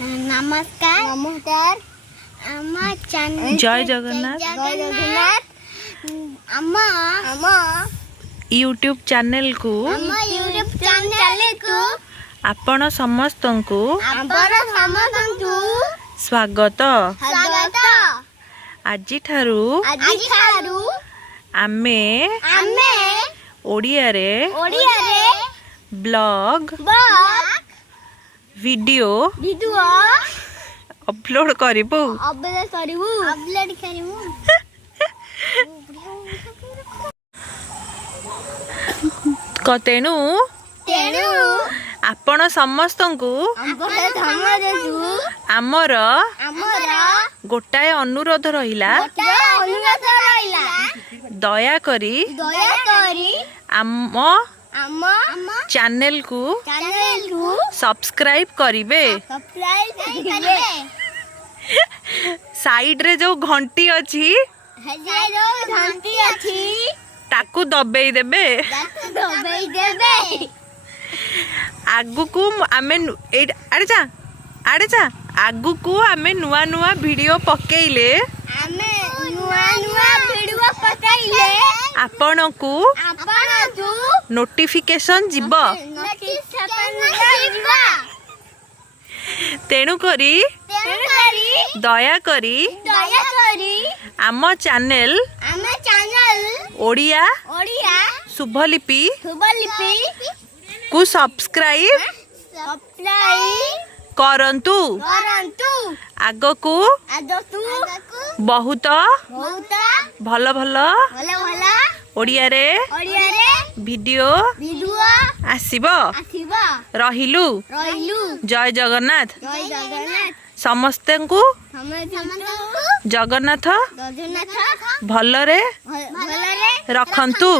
नमस्कार नमस्कार जय जगन्नाथ यूट्यूब चैनल को आपण समस्त को स्वागत। आज आमे ओडिया रे ब्लॉग वीडियो अपलोड करिबो तेणु आपण समस्त को आमर गोटाए अनुरोध रहिला दया करी आम चैनल को सब्सक्राइब करिवे। साइड रे जो घंटी अछि ताकू दबेई देबे आगु को आमे आड़े जा आगु को आमे नुआ नुआ वीडियो पकेइले आपण को नोटिफिकेशन जीव तेणु करी दया करी आम चैनल ओडिया शुभलिपि को सब्सक्राइब करंतु आगो को बहुत भल भल ओडिया रे वीडियो आसीबो रहिलु। जय जगन्नाथ समस्त को जगन्नाथ भलरे रखंतु।